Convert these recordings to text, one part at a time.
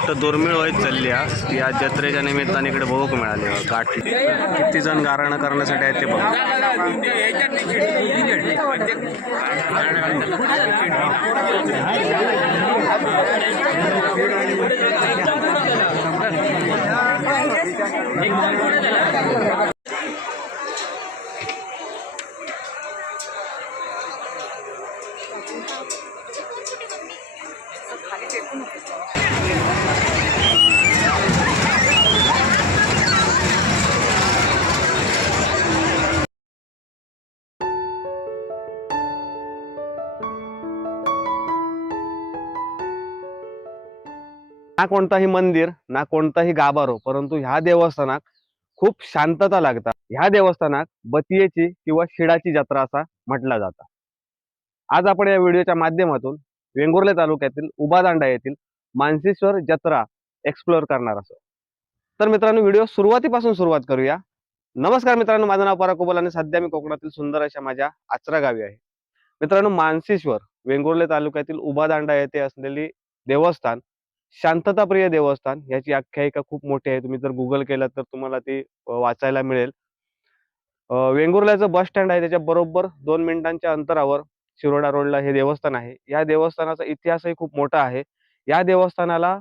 गोष्ट दुर्मिळ होत चालली आहे या जत्रेच्या निमित्ताने इकडे बघूक मिळाली. गाठ गाठी किती जण गाराणं करण्यासाठी आहेत ते बघा. ना कोणताही मंदिर ना कोणताही गाभारो परंतु ह्या देवस्थानात खूप शांतता लागतात ह्या देवस्थानात बतियेची किंवा शिडाची जत्रा असा म्हटला जाता. आज आपण या व्हिडिओच्या माध्यमातून वेंगुर्ले तालुक्यातील उबादांडा येथील मानसेश्वर जत्रा एक्सप्लोअर करणार असो तर मित्रांनो व्हिडिओ सुरुवातीपासून सुरुवात करूया. नमस्कार मित्रांनो माझं नाव पराग आणि सध्या मी कोकणातील सुंदर अशा माझ्या आचरा गावी आहे. मित्रांनो मानसेश्वर वेंगुर्ले तालुक्यातील उबादांडा येथे असलेली देवस्थान शांतताप्रिय देवस्थान याची आख्यायिका खूप मोठी आहे. तुम्ही जर गुगल केलं तर तुम्हाला ती वाचायला मिळेल. वेंगुर्ल्याचं बस स्टँड आहे त्याच्या बरोबर दोन मिनिटांच्या अंतरावर शिरोडा रोडला हे देवस्थान आहे. या देवस्थानाचा इतिहासही खूप मोठा आहे. या देवस्थानाला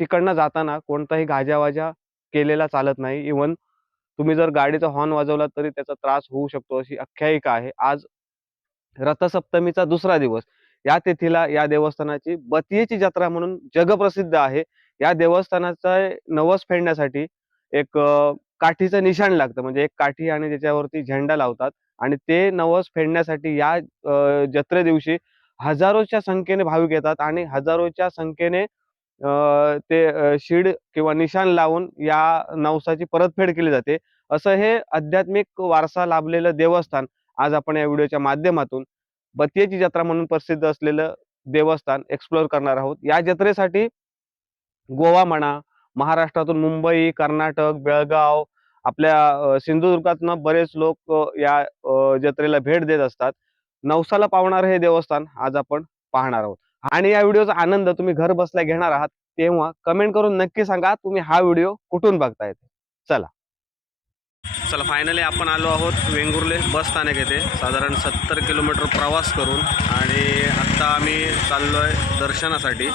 तिकडनं जाताना कोणताही गाजावाजा केलेला चालत नाही. इवन तुम्ही जर गाडीचा हॉर्न वाजवला तरी त्याचा त्रास होऊ शकतो अशी आख्यायिका आहे. आज रथसप्तमीचा दुसरा दिवस. या तिथीला या देवस्थानाची बतियेची जत्रा म्हणून जगप्रसिद्ध आहे. या देवस्थानाचा नवस फेडण्यासाठी एक काठीचं निशाण लागतं. म्हणजे एक काठी आणि त्याच्यावरती झेंडा लावतात आणि ते नवस फेडण्यासाठी या जत्रे दिवशी हजारोच्या संख्येने भाविक येतात आणि हजारोच्या संख्येने ते शीड किंवा निशाण लावून या नवसाची परतफेड केली जाते. असं हे आध्यात्मिक वारसा लाभलेलं देवस्थान आज आपण या व्हिडिओच्या माध्यमातून बतियाची जत्रा म्हणून प्रसिद्ध असलेलं देवस्थान एक्सप्लोअर करणार आहोत. या जत्रेसाठी गोवा म्हणा महाराष्ट्रातून मुंबई कर्नाटक बेळगाव आपल्या सिंधुदुर्गातनं बरेच लोक या जत्रेला भेट देत असतात. नवसाला पावणारं हे देवस्थान आज आपण पाहणार आहोत. आणि या व्हिडिओचा आनंद तुम्ही घर बसल्या घेणार आहात तेव्हा कमेंट करून नक्की सांगा तुम्ही हा व्हिडिओ कुठून बघतायत चला. चला फायनली आपण आलो आहोत वेंगुर्ले बस स्थानक येथे. साधारण सत्तर किलोमीटर प्रवास करून आणि आत्ता आम्ही चाललो आहे दर्शनासाठी.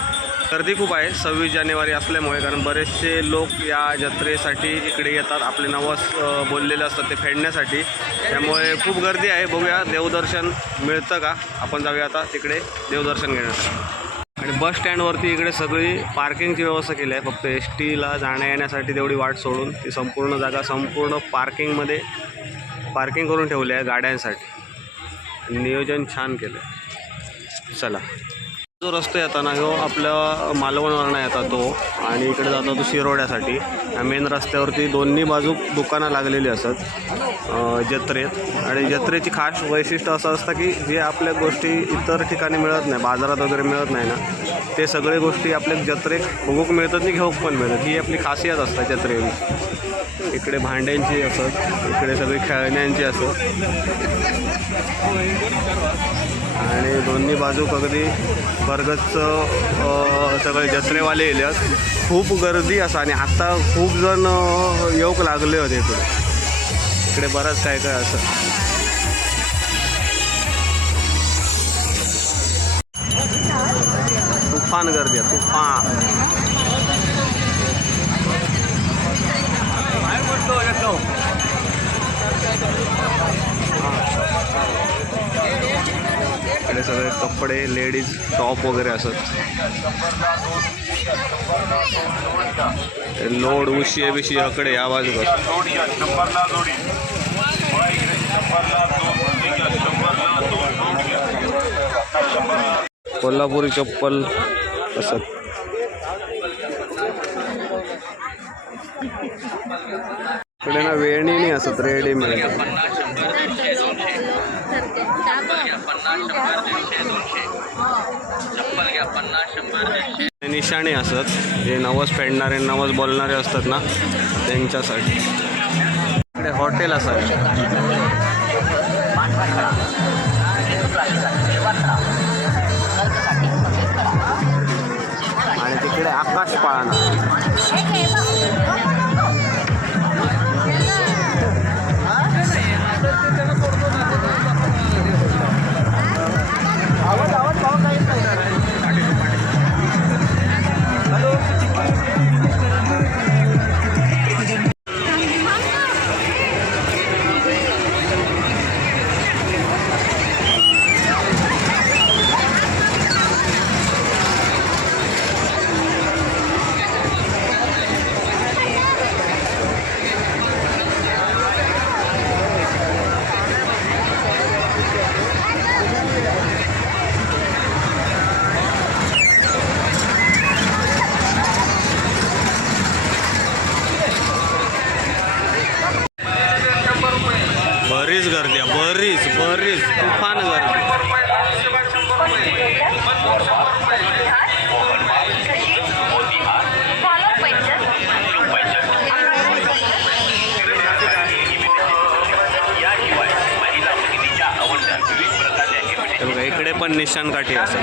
गर्दी खूप आहे सव्वीस जानेवारी असल्यामुळे कारण बरेचसे लोक या जत्रेसाठी इकडे येतात. आपले नवस बोललेले असतात ते फेडण्यासाठी. त्यामुळे खूप गर्दी आहे. बघूया देवदर्शन मिळतं का? आपण जाऊया आता तिकडे देवदर्शन घेण्यासाठी. आणि बस स्टँडवरती इकडे सगळी पार्किंगची व्यवस्था केली आहे. फक्त एस टीला जाण्या येण्यासाठी तेवढी वाट सोडून ती संपूर्ण जागा संपूर्ण पार्किंगमध्ये पार्किंग करून ठेवली आहे गाड्यांसाठी. नियोजन छान केलं आहे. चला. जो रस्ता येतो ना ह्यो आपल्या मालवणवरनं येतात तो आणि इकडे जातो तो शिरोड्यासाठी. या मेन रस्त्यावरती दोन्ही बाजू दुकानं लागलेली असतात जत्रेत. आणि जत्रेची खास वैशिष्ट्य असं असतं की जे आपल्या गोष्टी इतर ठिकाणी मिळत नाही बाजारात वगैरे मिळत नाही ना ते सगळे गोष्टी आपल्या जत्रेत बघूक मिळतात आणि घेऊक पण मिळतात. ही आपली खासियत असते जत्रेची. इकडे भांड्यांची असत इकडे सगळी खेळण्यांची असत. आणि दोन्ही बाजूक अगदी बर्गजचं सगळे जत्रेवाले येल्यात. खूप गर्दी असा आणि आता खूप जण येवंक लागले होते इकडे. इकडे बरंच काय काय असं. तुफान गर्दी आहे तुफान. इकडे सगळे कपडे लेडीज टॉप वगैरे असत लोड उशिये बिशिये अकडे या बाजूला कोल्हापुरी चप्पल असत इकडे ना वेणी नाही असत रेडीमेड. निशाणे असत जे नवस फेडणारे नवस बोलणारे असतात ना त्यांच्यासाठी. इकडे हॉटेल असत आणि तिकडे आकाश पाळणा हे पण निशाण काठी असं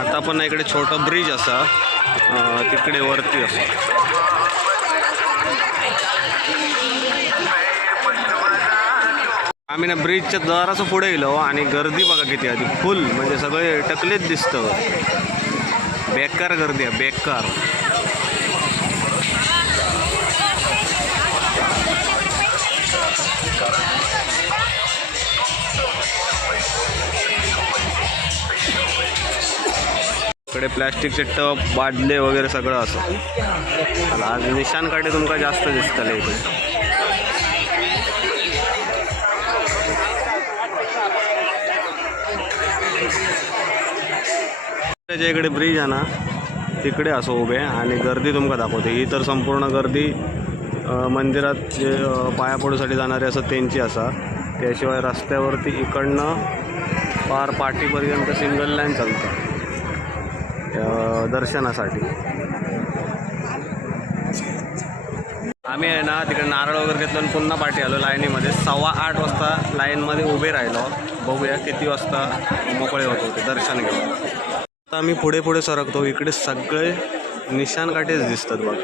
आता पण इकडे छोटं ब्रिज असा तिकडे वरती असं आम्ही ना ब्रिजच्या दाराचं पुढे गेलो आणि गर्दी बघा किती आधी फुल म्हणजे सगळे टकलेच दिसतं. बेकार गर्दी आहे बेकार. इकडे प्लॅस्टिकचे टप बादले वगैरे सगळं असं. आज निशान काढे तुमका जास्त दिसतले इकडे जे इकडे ब्रिज आहे ना तिकडे असं उभे आणि गर्दी तुमका दाखवते. ही तर संपूर्ण गर्दी मंदिरात जे अ, पाया पडूसाठी जाणारे असं त्यांची असा. त्याशिवाय रस्त्यावरती इकडनं पार पाठीपर्यंत सिंगल लाईन चालतं. दर्शनासाठी. आम्ही आहे ना तिकडे नारळ वगैरे घेतलं आणि पुन्हा पाठी आलो लाईनीमध्ये. सव्वा आठ वाजता लाईनमध्ये उभे राहिलो. बघूया किती वाजता मोकळे होत होते दर्शन घेऊन. आता आम्ही पुढे पुढे सरकतो. इकडे सगळे निशाणकाठेच दिसतात बघ.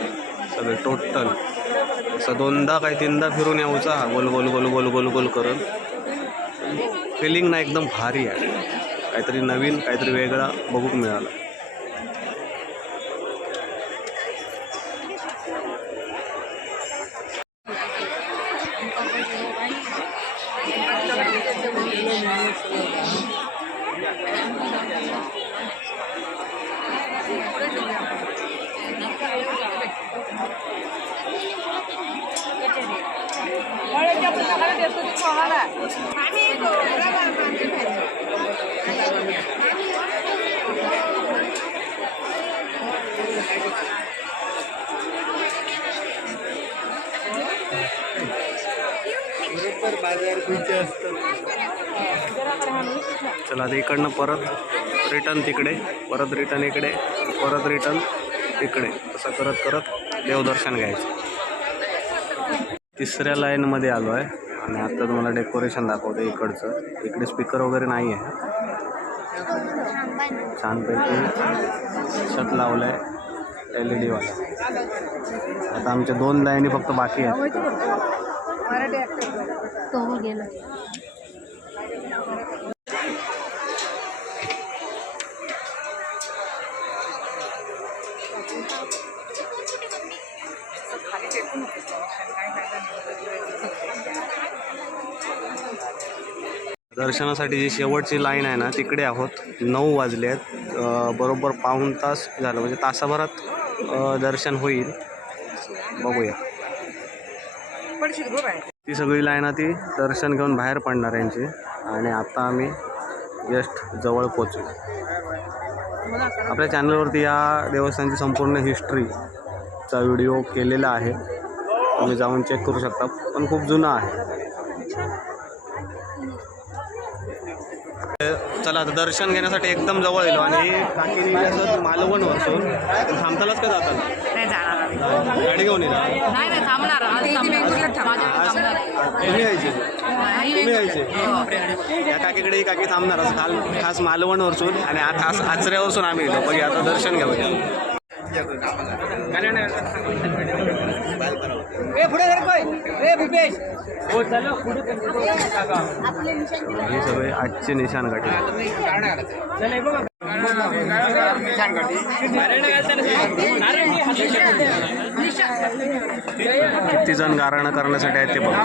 सगळे टोटल असं दोनदा काही तीनदा फिरून येऊचा हा. गोल गोल गोल गोल गोल गोल करून. फिलिंग ना एकदम भारी आहे. काहीतरी नवीन काहीतरी वेगळा बघूक मिळाला. Ini mulut ini. Ini dia. Kalau dia pun tak ada dia tu di mana? Mami? चला आता इकडनं परत रिटर्न तिकडे परत रिटर्न इकडे परत रिटर्न इकडे. असं करत करत देवदर्शन घ्यायचं. तिसऱ्या लाईनमध्ये आलो आहे. आणि आता तुम्हाला डेकोरेशन दाखवतो इकडचं. इकडे स्पीकर वगैरे नाही आहे. छानपैकी छत लावलं आहे एल ई डीवाला आता आमच्या दोन लाईनी फक्त बाकी आहेत. तो गेला. दर्शनासाठी जी शेवटची लाईन आहे ना तिकडे आहोत. नऊ वाजले आहेत. बरोबर पाऊण तास झालं. म्हणजे तासाभरात दर्शन होईल. बघूया. ती सगळी लाईन ती दर्शन घेऊन बाहेर पडणार यांची. आणि आता आम्ही जस्ट जवळ पोचू आपल्या चॅनलवरती या देवस्थानची संपूर्ण हिस्ट्रीचा व्हिडिओ केलेला आहे. तुम्ही जाऊन चेक करू शकता पण खूप जुना आहे. चला आता दर्शन घेण्यासाठी एकदम जवळ येलो आणि काकीने असं मालवण वरसून थांबतालाच का जाताना? नाही जाणार आम्ही. गाडी घेऊन येणार. नाही नाही थांबणार. आज थांबणार. माझ्याकडे थांबणार. तुम्ही यायचे. तुम्ही यायचे. हो. या काकीकडे ही काकी थांबणार. असं खाल खास मालवणवरसून आणि आ- खास आचऱ्यावरसून आम्ही येतो बघा आता दर्शन घेऊया. हे सगळे आजचे निशाण गाठी किती जण गारणं करण्यासाठी आहेत ते बघा.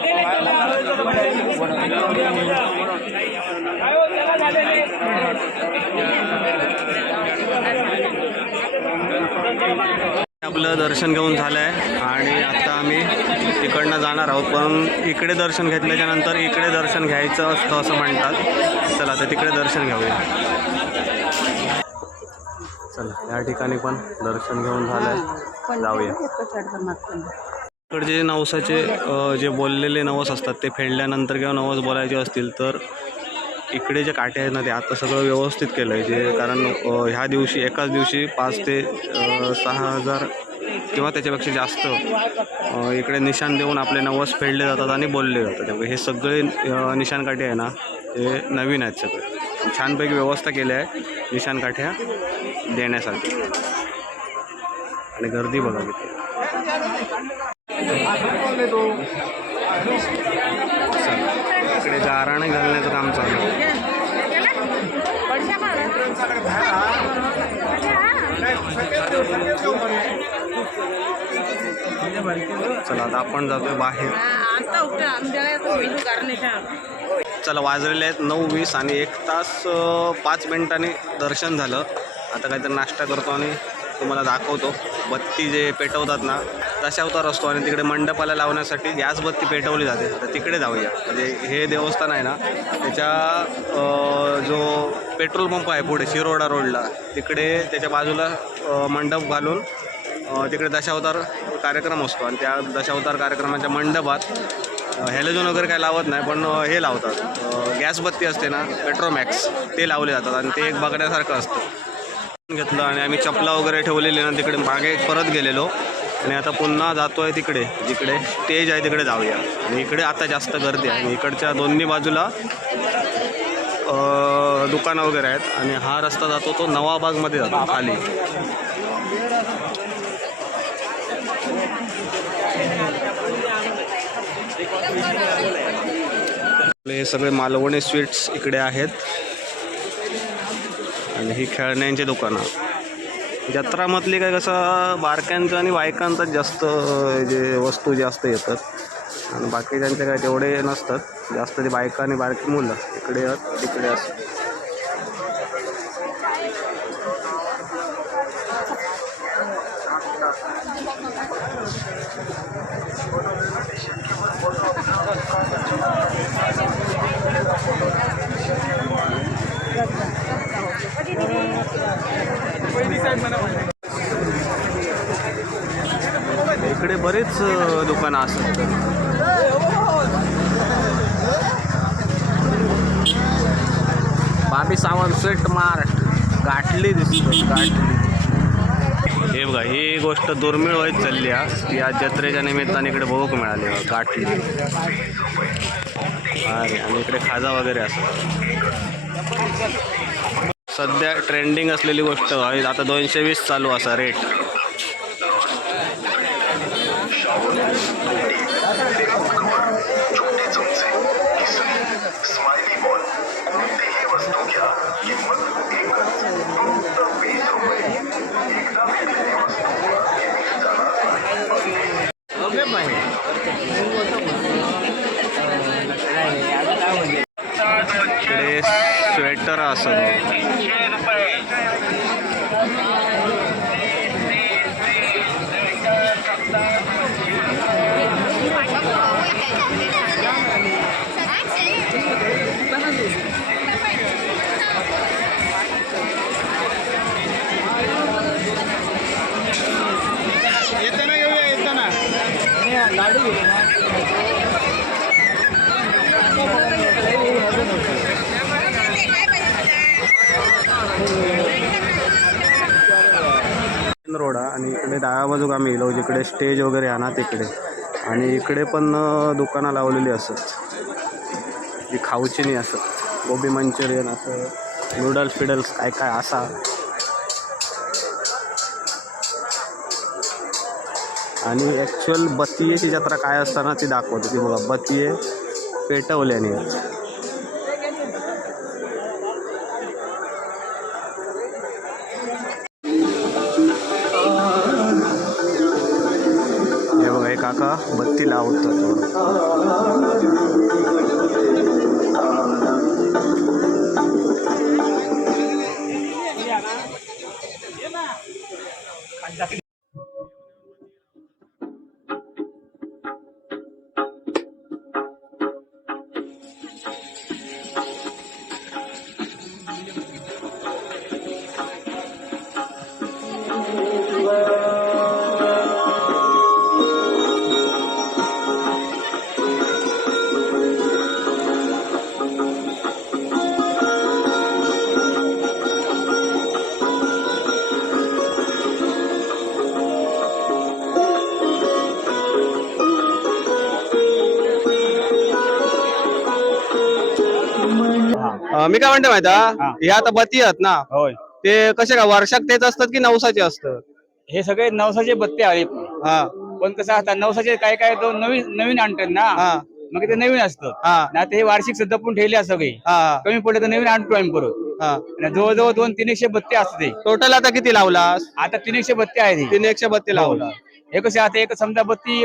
आपलं दर्शन घेऊन झालं आहे आणि आता आम्ही तिकडनं जाणार आहोत पण इकडे दर्शन घेतल्याच्या नंतर इकडे दर्शन घ्यायचं असतं असं म्हणतात. चला तर तिकडे दर्शन घेऊया. चला या ठिकाणी पण दर्शन घेऊन झालं आहे जाऊया. इकडचे नवसाचे जे बोललेले नवस असतात ते फेडल्यानंतर किंवा नवस बोलायचे असतील तर इकडे जे काटे आहेत ना ते आता सगळं व्यवस्थित केलं आहे जे कारण ह्या दिवशी एकाच दिवशी पाच ते सहा हजार किंवा त्याच्यापेक्षा जास्त इकडे निशाण देऊन आपले नवस फेडले जातात आणि बोलले जातात. त्यामुळे हे सगळे निशाणकाठी आहे ना ते नवीन आहेत सगळे. छानपैकी व्यवस्था केली आहे निशाणकाठ्या देण्यासाठी. आणि गर्दी बघा किती. इकडे गाराणे घालण्याचं काम चालू आहे. चला आता आपण जातोय बाहेर. चला वाजलेले आहेत नऊ वीस आणि एक तास पाच मिनिटांनी दर्शन झालं. आता काहीतरी नाश्ता करतो आणि तुम्हाला दाखवतो. बत्ती जे पेटवतात ना दशावतार असतो आणि तिकडे मंडपाला लावण्यासाठी गॅस बत्ती पेटवली जाते. तर तिकडे जाऊया. म्हणजे हे देवस्थान आहे ना त्याच्या जो पेट्रोल पंप आहे पुढे शिरोडा रोडला तिकडे त्याच्या बाजूला मंडप घालून तिकडे दशावतार कार्यक्रम असतो आणि त्या दशावतार कार्यक्रमाच्या मंडपात हॅलोजन वगैरे काय लावत नाही पण हे लावतात. गॅसबत्ती गॅस बत्ती असते ना पेट्रोमॅक्स ते लावले जातात आणि ते एक बघण्यासारखं असतं. घेतलं आणि आम्ही चपला वगैरे ठेवलेली ना तिकडे मागे परत गेलेलो. आणि आता पुन्हा जातो आहे तिकडे जिकडे स्टेज आहे तिकडे जाऊया. आणि इकडे आता जास्त गर्दी आहे. आणि इकडच्या दोन्ही बाजूला दुकानं वगैरे आहेत. आणि हा रस्ता जातो तो नवाबागमध्ये जातो खाली. हे सगळे मालवणी स्वीट्स इकडे आहेत. आणि ही खेळण्यांची दुकानं. जत्रामधली काय कसं बारक्यांचं आणि बायकांचं जास्त जे वस्तू जास्त येतात. आणि बाकीच्यांचे काय तेवढे नसतात. जास्त ते बायका आणि बारकी मुलं. इकडे आहेत तिकडे असतात. इकडे बरेच दुकानं असतात. बाबी सावंत स्वीट मार्ट गाठली दिसतो गाठली. हे बघा ही गोष्ट दुर्मिळ होत चालली आहे. या जत्रेच्या निमित्ताने इकडे बघूक मिळाली गाठली. अरे आणि इकडे खाजा वगैरे असतो सध्या ट्रेंडिंग असलेली गोष्ट आहे. आता दोनशे वीस चालू असा रेट स्माइली मॉल कोणतीही वस्तू घ्या किंमत एकच फक्त वीस रुपये एकदा विकलेली वस्तू घेतली जाणार इकडे स्वेटर असत तीनशे रुपये रोड आणि इकडे डाव्या बाजूक आम्ही येलो जिकडे स्टेज वगैरे आणा तिकडे. आणि इकडे पण दुकानं लावलेली असत जी खाऊची नाही असत गोबी मंचुरियन असं नूडल्स फिडल्स काय काय असा. आणि ॲक्च्युअल बत्तीयेची जत्रा काय असताना ती दाखवते की बघा बत्तीये पेटवल्याने हे बघा हे काका बत्ती लावतात. काय म्हणते माहिती हा. आता बत्ती आहेत ना. होय. ते कसे का वर्षात तेच असतात की नवसाचे असतं हे सगळे नवसाचे बत्ते आले हा. पण कसं आता नवसाचे काय काय दोन नवीन नवीन आणतात ना. हा. मग ते नवीन असतं. हा. ना ते हे वार्षिक सुद्धा पण ठेवले असं सगळे. हा कमी पडले तर नवीन आणतो आम्ही परत. हा. आणि जवळजवळ दोन तीनशे बत्ते असते. टोटल आता किती लावलास? आता तीनशे बत्ते आहेत हे. तीन एकशे बत्ती लावला हे कसे आता एक समजा बत्ती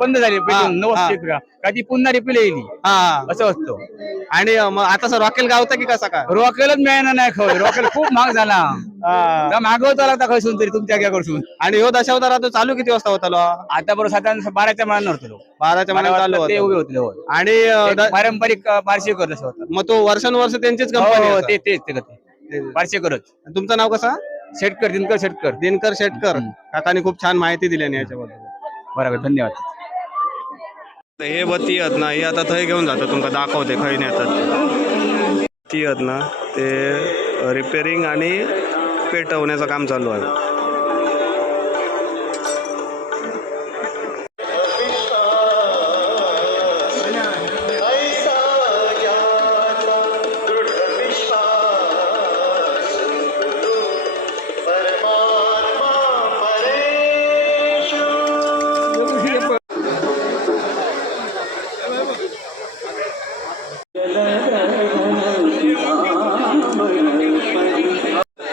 बंद झाली पेटून नऊ हा. वाजता का ती पुन्हा रिपील येईल? हा. असं असतं. आणि मग आता सर रॉकेल गावतं की कसा काय? रॉकेलच मिळणार नाही खय रॉकेल खूप महाग झाला. हा. मागवता लागता खयसून तरी तुमच्या घ्याकडसून आणि ह्यो दशावतार तो चालू किती वाजता होता लो? आता बरोबर साधारण बाराच्या मनात नव्हतं बाराच्या महिन्यात चालू ते उभे होता होते. आणि पारंपरिक अं, बारशे करत होतं. मग तो वर्षानुवर्ष त्यांचीच हो, हो, कंपनी ते तेच ते करते. बारशे करत तुमचं नाव कसं? शेटकर दिनकर शेटकर. दिनकर शेटकर. काकांनी खूप छान माहिती दिली आणि याच्याबद्दल. बरोबर धन्यवाद. तर हे बत्ती आहेत ना हे आता थंय घेऊन जातात तुमका दाखवते खंय नेतात ती. आहेत ना ते रिपेरिंग आणि पेटवण्याचं काम चालू आहे.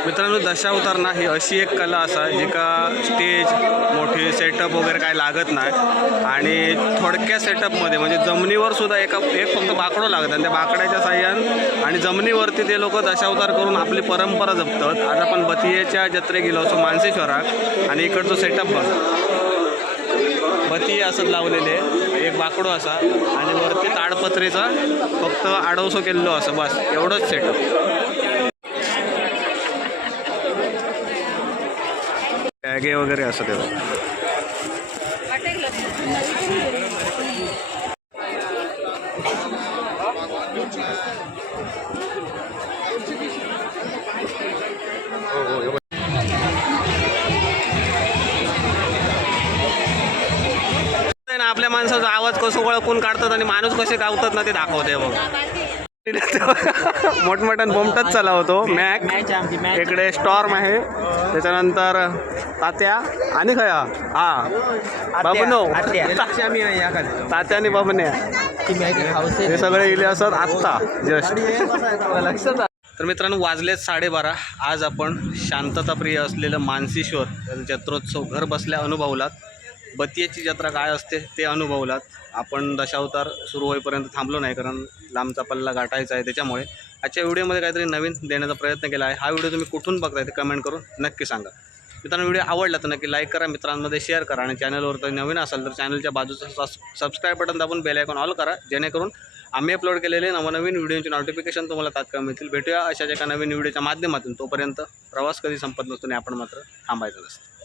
मित्रांनो दशावतार नाही अशी एक कला असा जी का स्टेज मोठी सेटअप वगैरे काय लागत नाही. आणि थोडक्या सेटअपमध्ये म्हणजे जमिनीवर सुद्धा एका एक फक्त बाकडं लागतं आणि त्या बाकड्याच्या साह्यान आणि जमिनीवरती ते लोक दशावतार करून आपली परंपरा जपतात. आज आपण बतियेच्या जत्रे गेलो असो मानसेश्वराक आणि इकडचं सेटअप बघ. बतिये असत लावलेले. बाकडो असा आणि वरती ताडपत्रीचा फक्त आडवसो केलेलो असं बस एवढंच सेटअप बॅगे वगैरे असं ते ना आपल्या माणसाचा कसं ओळखून काढतात आणि माणूस कसे गावतात ना ते दाखवते बघ. मोठमोठ्यान बोमटच चालवतो मॅक. इकडे स्टॉर्म आहे. त्याच्यानंतर तात्या आणि खया. हा. बाबनो. तात्या आणि बाबने. हे सगळे इले असत आत्ता जस्ट. तर मित्रांनो वाजलेत साडेबारा. आज आपण शांतताप्रिय असलेलं मानसीश्वर जत्रोत्सव घर बसल्या अनुभवलात. बतियेची जत्रा काय असते ते अनुभवलात. आपण दशावतार सुरू होईपर्यंत थांबलो नाही कारण लांबचा पल्ला गाठायचा आहे त्याच्यामुळे. आजच्या व्हिडिओमध्ये काहीतरी नवीन देण्याचा प्रयत्न केला आहे. हा व्हिडिओ तुम्ही कुठून बघताय ते कमेंट करून नक्की सांगा. मित्रांनो व्हिडिओ आवडला तर नक्की लाईक करा मित्रांमध्ये शेअर करा आणि चॅनलवर तर नवीन असाल तर चॅनलच्या बाजूचं सबस्क्राईब बटन दाबून बेल आयकॉन ऑल करा जेणेकरून आम्ही अपलोड केलेले नवनवीन व्हिडिओचे नोटिफिकेशन तुम्हाला तात्काळ मिळतील. भेटूया अशाच एका नवीन व्हिडिओच्या माध्यमातून. तोपर्यंत प्रवास कधी संपत नसतो आणि आपण मात्र थांबायचं नसतं.